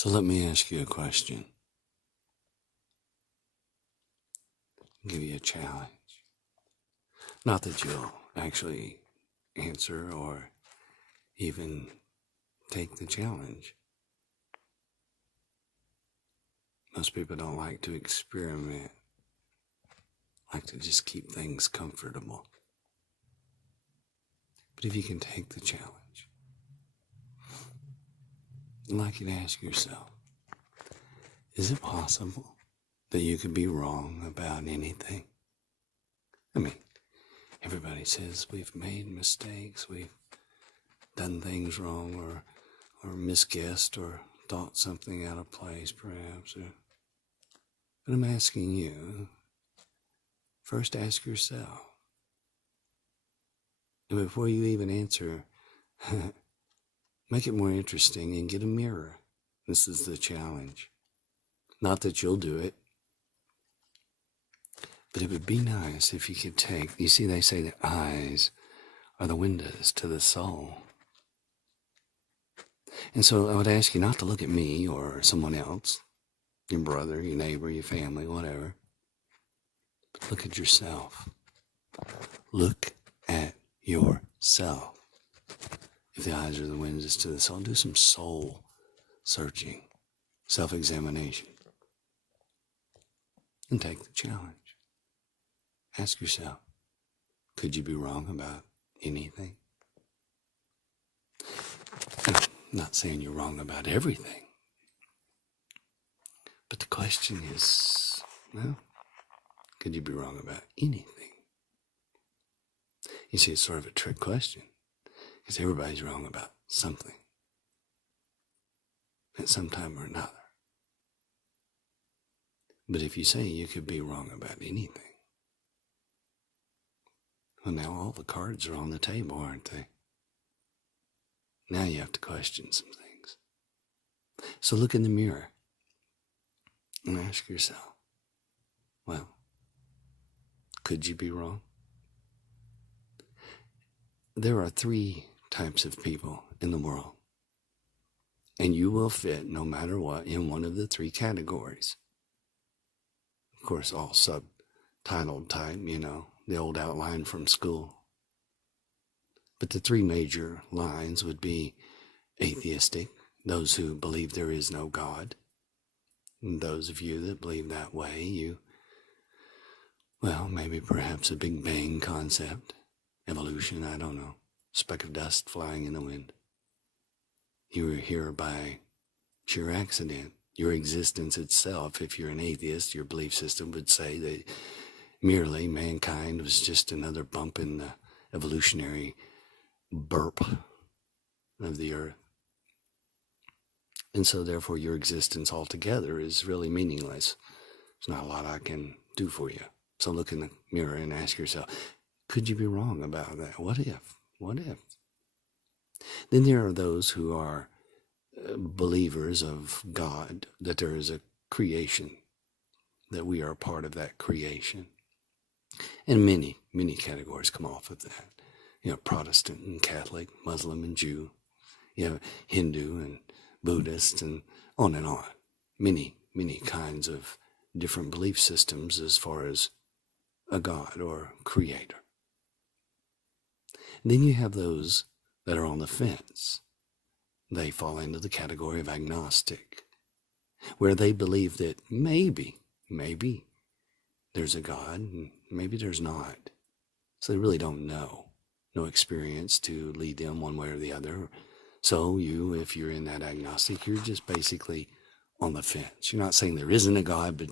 So let me ask you a question. I'll give you a challenge. Not that you'll actually answer or even take the challenge. Most people don't like to experiment, like to just keep things comfortable. But if you can take the challenge, I'd like you to ask yourself, is it possible that you could be wrong about anything? I mean, everybody says we've made mistakes, we've done things wrong or misguessed or thought something out of place perhaps. But I'm asking you, first ask yourself, and before you even answer, make it more interesting and get a mirror. This is the challenge. Not that you'll do it, but it would be nice if you could take, you see, they say that eyes are the windows to the soul. And so I would ask you not to look at me or someone else, your brother, your neighbor, your family, whatever, but look at yourself. Look at yourself. If the eyes are the windows to the soul, do some soul searching, self-examination, and take the challenge. Ask yourself, could you be wrong about anything? I'm not saying you're wrong about everything, but the question is, well, could you be wrong about anything? You see, it's sort of a trick question, because everybody's wrong about something at some time or another. But if you say you could be wrong about anything, well, now all the cards are on the table, aren't they? Now you have to question some things. So look in the mirror and ask yourself, well, could you be wrong? There are 3 types of people in the world, and you will fit, no matter what, in one of the 3 categories. Of course, all subtitled type, the old outline from school. But the 3 major lines would be atheistic, those who believe there is no God. And those of you that believe that way, maybe perhaps a Big Bang concept, evolution, I don't know, speck of dust flying in the wind. You were here by sheer accident. Your existence itself, if you're an atheist, your belief system would say that merely mankind was just another bump in the evolutionary burp of the earth. And so therefore your existence altogether is really meaningless. There's not a lot I can do for you. So look in the mirror and ask yourself, could you be wrong about that? What if? What if? Then there are those who are believers of God, that there is a creation, that we are a part of that creation. And many, many categories come off of that. Protestant and Catholic, Muslim and Jew, Hindu and Buddhist, and on and on. Many, many kinds of different belief systems as far as a God or creator. Then you have those that are on the fence. They fall into the category of agnostic, where they believe that maybe there's a God and maybe there's not. So they really don't know. No experience to lead them one way or the other. So if you're in that agnostic, you're just basically on the fence. You're not saying there isn't a God, but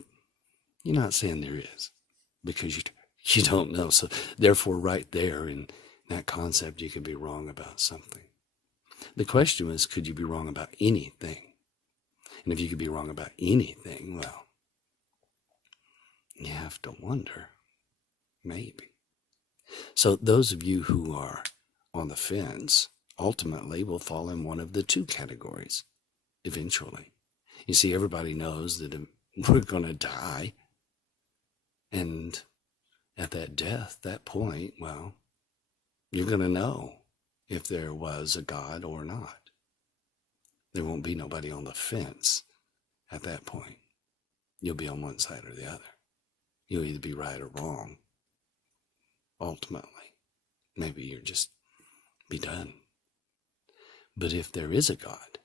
you're not saying there is, because you don't know. So therefore right there in that concept, you could be wrong about something. The question was, could you be wrong about anything? And if you could be wrong about anything, well, you have to wonder, maybe. So those of you who are on the fence ultimately will fall in one of the 2 categories eventually. You see, everybody knows that we're going to die. And at that death, that point, well, you're going to know if there was a God or not. There won't be nobody on the fence at that point. You'll be on one side or the other. You'll either be right or wrong. Ultimately, maybe you'll just be done. But if there is a God,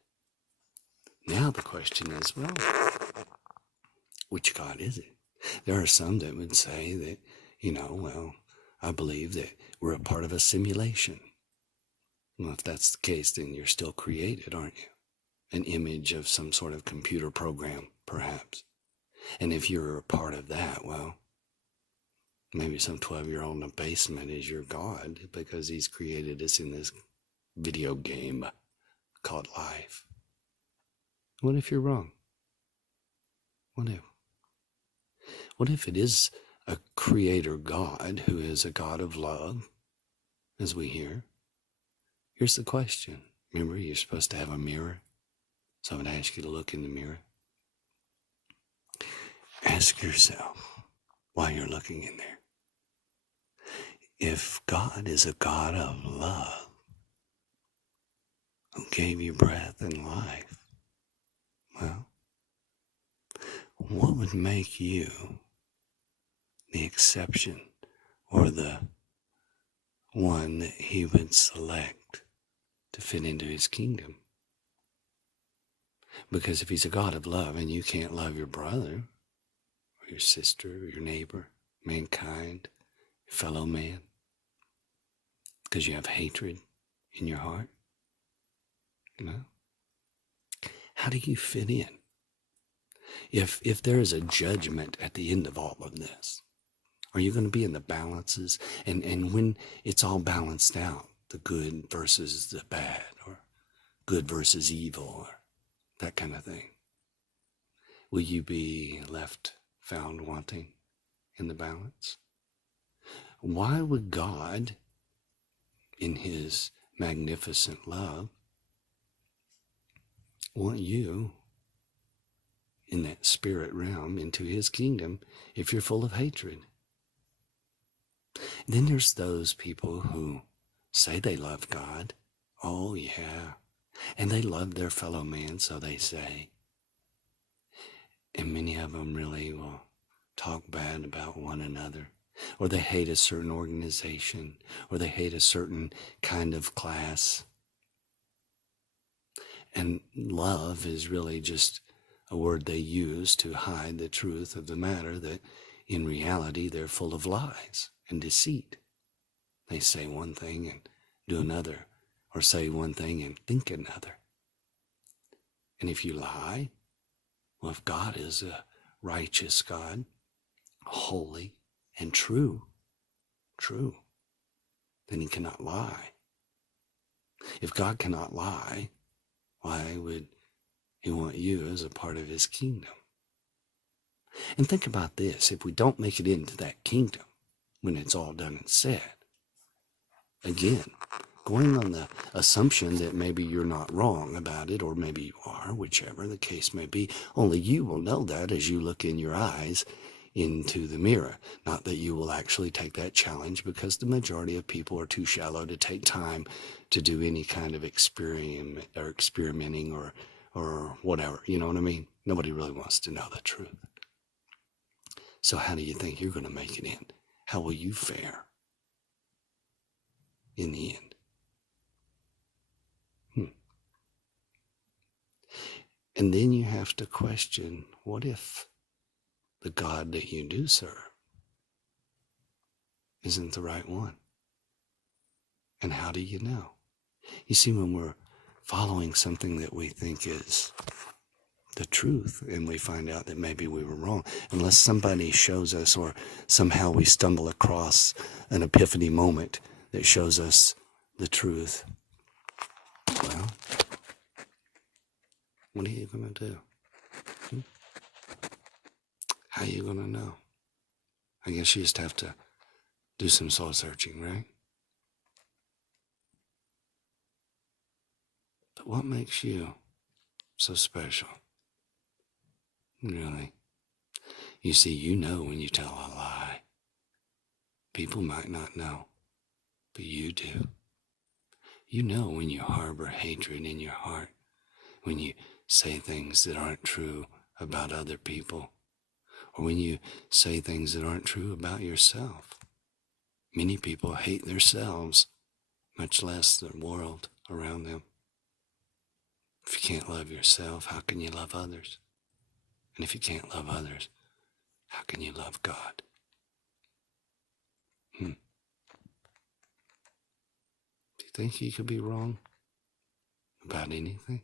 now the question is, well, which God is it? There are some that would say that, well, I believe that we're a part of a simulation. Well, if that's the case, then you're still created, aren't you? An image of some sort of computer program, perhaps. And if you're a part of that, well, maybe some 12-year-old in the basement is your God because he's created us in this video game called life. What if you're wrong? What if? What if it is a creator God who is a God of love, as we hear? Here's the question. Remember, you're supposed to have a mirror. So I'm going to ask you to look in the mirror. Ask yourself, while you're looking in there, if God is a God of love, who gave you breath and life, well, what would make you the exception or the one that he would select to fit into his kingdom? Because if he's a God of love and you can't love your brother or your sister or your neighbor, mankind, fellow man, because you have hatred in your heart, how do you fit in? If there is a judgment at the end of all of this, are you going to be in the balances? And when it's all balanced out, the good versus the bad, or good versus evil, or that kind of thing, will you be left found wanting in the balance? Why would God, in his magnificent love, want you in that spirit realm into his kingdom if you're full of hatred? Then there's those people who say they love God. Oh, yeah. And they love their fellow man, so they say. And many of them really will talk bad about one another. Or they hate a certain organization. Or they hate a certain kind of class. And love is really just a word they use to hide the truth of the matter, that in reality they're full of lies and deceit. They say one thing and do another, or say one thing and think another. And if you lie, well, if God is a righteous God, holy and true, then he cannot lie. If God cannot lie, why would he want you as a part of his kingdom? And think about this. If we don't make it into that kingdom when it's all done and said, again, going on the assumption that maybe you're not wrong about it, or maybe you are, whichever the case may be, only you will know that as you look in your eyes into the mirror. Not that you will actually take that challenge, because the majority of people are too shallow to take time to do any kind of experimenting or whatever. You know what I mean? Nobody really wants to know the truth. So how do you think you're going to make it in? How will you fare in the end? And then you have to question, what if the God that you do serve isn't the right one? And how do you know? You see, when we're following something that we think is the truth, and we find out that maybe we were wrong, unless somebody shows us, or somehow we stumble across an epiphany moment that shows us the truth, well, what are you going to do? How are you going to know? I guess you just have to do some soul searching, right? But what makes you so special? Really? You see, you know when you tell a lie. People might not know, but you do. You know when you harbor hatred in your heart, when you say things that aren't true about other people, or when you say things that aren't true about yourself. Many people hate themselves, much less the world around them. If you can't love yourself, how can you love others? And if you can't love others, how can you love God? Do you think you could be wrong about anything?